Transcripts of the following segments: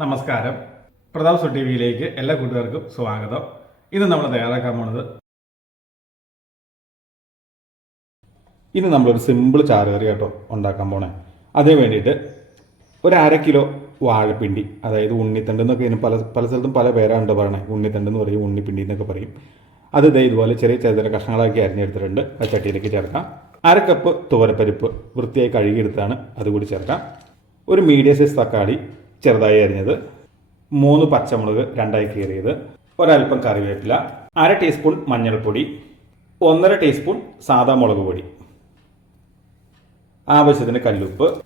നമസ്കാരം. പ്രതാപ് സു ടി വിയിലേക്ക് എല്ലാ കൂട്ടുകാർക്കും സ്വാഗതം. ഇന്ന് നമ്മൾ തയ്യാറാക്കാൻ പോണത് ഇന്ന് നമ്മളൊരു സിമ്പിൾ ചാറുകറി കേട്ടോ ഉണ്ടാക്കാൻ പോണേ. അതിന് വേണ്ടിയിട്ട് ഒരു അര കിലോ വാഴപ്പിണ്ടി അതായത് ഉണ്ണിത്തണ്ട് എന്നൊക്കെ ഇതിന് പല പല സ്ഥലത്തും പല പേരാണ് പറയണേ. ഉണ്ണിത്തണ്ട് എന്ന് പറയും ഉണ്ണിപ്പിണ്ടി എന്നൊക്കെ പറയും. അത് ഇതേ ഇതുപോലെ ചെറിയ ചെറിയ കഷ്ണങ്ങളാക്കി അരിഞ്ഞെടുത്തിട്ടുണ്ട്. അത് ചട്ടിയിലേക്ക് ചേർക്കാം. അര കപ്പ് തുവരപ്പരിപ്പ് വൃത്തിയായി കഴുകിയെടുത്താണ് അതുകൂടി ചേർക്കാം. ഒരു മീഡിയം സൈസ് തക്കാളി ചെറുതായി അരിഞ്ഞത് മൂന്ന് പച്ചമുളക് രണ്ടായി കീറിയത് ഒരൽപ്പം കറിവേപ്പില അര ടീസ്പൂൺ മഞ്ഞൾപ്പൊടി ഒന്നര ടീസ്പൂൺ സാദാ മുളക് പൊടി. ആവശ്യത്തിന് കല്ലുപ്പ്.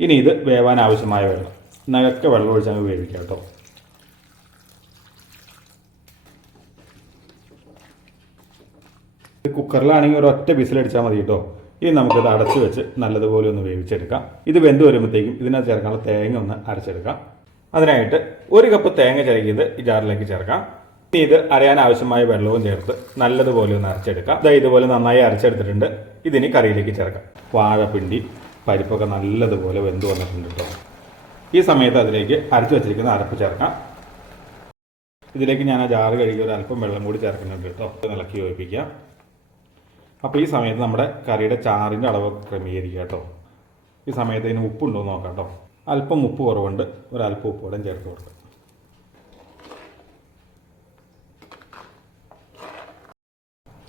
ഇനി ഇത് വേവാൻ ആവശ്യമായ വെള്ളം. നകക്കെ വെള്ളം ഒഴിച്ചങ്ങ് വേവിക്കാം കേട്ടോ. കുക്കറിലാണെങ്കിൽ ഒരൊറ്റ വിസിലടിച്ചാൽ മതി കേട്ടോ. ഇനി നമുക്കിത് അടച്ചു വെച്ച് നല്ലതുപോലെ ഒന്ന് വേവിച്ചെടുക്കാം. ഇത് വെന്ത് വരുമ്പോഴത്തേക്കും ഇതിനകത്ത് ചേർക്കാനുള്ള തേങ്ങ ഒന്ന് അരച്ചെടുക്കാം. അതിനായിട്ട് ഒരു കപ്പ് തേങ്ങ ചിരകിയത് ഈ ജാറിലേക്ക് ചേർക്കാം. ഇനി ഇത് അരയാൻ ആവശ്യമായ വെള്ളവും ചേർത്ത് നല്ലതുപോലെ ഒന്ന് അരച്ചെടുക്കാം. ഇതാ ഇതുപോലെ നന്നായി അരച്ചെടുത്തിട്ടുണ്ട്. ഇതിനി കറിയിലേക്ക് ചേർക്കാം. വാഴപ്പിണ്ടി പരിപ്പൊക്കെ നല്ലതുപോലെ വെന്ത് വന്നിട്ടുണ്ട് കേട്ടോ. ഈ സമയത്ത് അതിലേക്ക് അരച്ചു വെച്ചിരിക്കുന്ന അരപ്പ് ചേർക്കാം. ഇതിലേക്ക് ഞാൻ ആ ജാറ് കഴുകി ഒരു അല്പം വെള്ളം കൂടി ചേർക്കുന്നുണ്ട് കേട്ടോ. ഇളക്കി യോജിപ്പിക്കാം. അപ്പോൾ ഈ സമയത്ത് നമ്മുടെ കറിയുടെ ചാറിന്റെ അളവ് ക്രമീകരിക്കുക കേട്ടോ. ഈ സമയത്ത് ഇതിന് ഉപ്പുണ്ടോ എന്ന് നോക്കാം കേട്ടോ. അല്പം ഉപ്പ് കുറവുണ്ട്. ഒരല്പം ഉപ്പ് കൂടെ ചേർത്ത് കൊടുക്കുക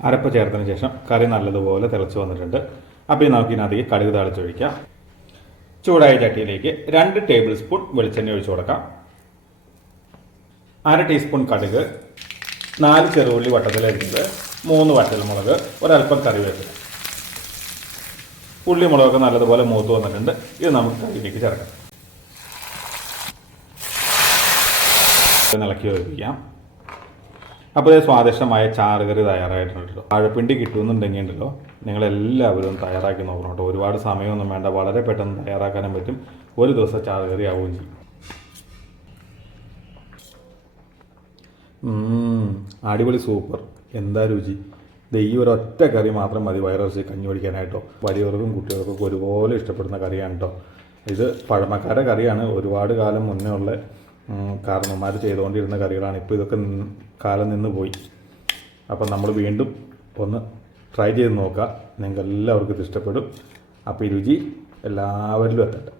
അരപ്പ് ചേർത്തതിന് ശേഷം കറി നല്ലതുപോലെ തിളച്ച് വന്നിട്ടുണ്ട്. അപ്പോൾ ഈ നമുക്ക് ഇതിനകത്തേക്ക് കടുക് താളിച്ചൊഴിക്കാം. ചൂടായ ചട്ടിയിലേക്ക് രണ്ട് ടേബിൾ സ്പൂൺ വെളിച്ചെണ്ണ ഒഴിച്ചു കൊടുക്കാം. അര ടീസ്പൂൺ കടുക്. നാല് ചെറുള്ളി വട്ടത്തിലരിഞ്ഞത് മൂന്ന് വറ്റൽമുളക് ഒരല്പം കറിവേപ്പില. ഉള്ളി മുളകൊക്കെ നല്ലതുപോലെ മൂത്ത് വന്നിട്ടുണ്ട്. ഇത് നമുക്ക് കറിയിലേക്ക് ചേർക്കാം. ഇളക്കി വെപ്പിക്കാം അപ്പോൾ സ്വാദിഷ്ടമായ ചാറുകറി തയ്യാറായിട്ടുണ്ട് വാഴപ്പിണ്ടി കിട്ടുമെന്നുണ്ടെങ്കിൽ ഉണ്ടല്ലോ നിങ്ങളെല്ലാവരും തയ്യാറാക്കി നോക്കണം കേട്ടോ ഒരുപാട് സമയമൊന്നും വേണ്ട. വളരെ പെട്ടെന്ന് തയ്യാറാക്കാനും പറ്റും. ഒരു ദിവസം ചാറുകറി ആവുകയും ചെയ്യും. അടിപൊളി സൂപ്പർ. എന്താ രുചി? ഈ ഒരൊറ്റ കറി മാത്രം മതി വയറിറച്ചി കഞ്ഞി പിടിക്കാനായിട്ടോ വലിയവർക്കും കുട്ടികൾക്കും ഒരുപോലെ ഇഷ്ടപ്പെടുന്ന കറിയാണ് കേട്ടോ ഇത് പഴമക്കാരുടെ കറിയാണ്. ഒരുപാട് കാലം മുന്നേ ഉള്ള കാരണന്മാർ ചെയ്തുകൊണ്ടിരുന്ന കറികളാണ്. ഇപ്പോൾ ഇതൊക്കെ കാലം നിന്ന് പോയി. അപ്പം നമ്മൾ വീണ്ടും ഒന്ന് ട്രൈ ചെയ്ത് നോക്കുക നിങ്ങൾക്ക് എല്ലാവർക്കും ഇത് ഇഷ്ടപ്പെടും. അപ്പോൾ ഈ രുചി എല്ലാവരിലും എത്തട്ടെ.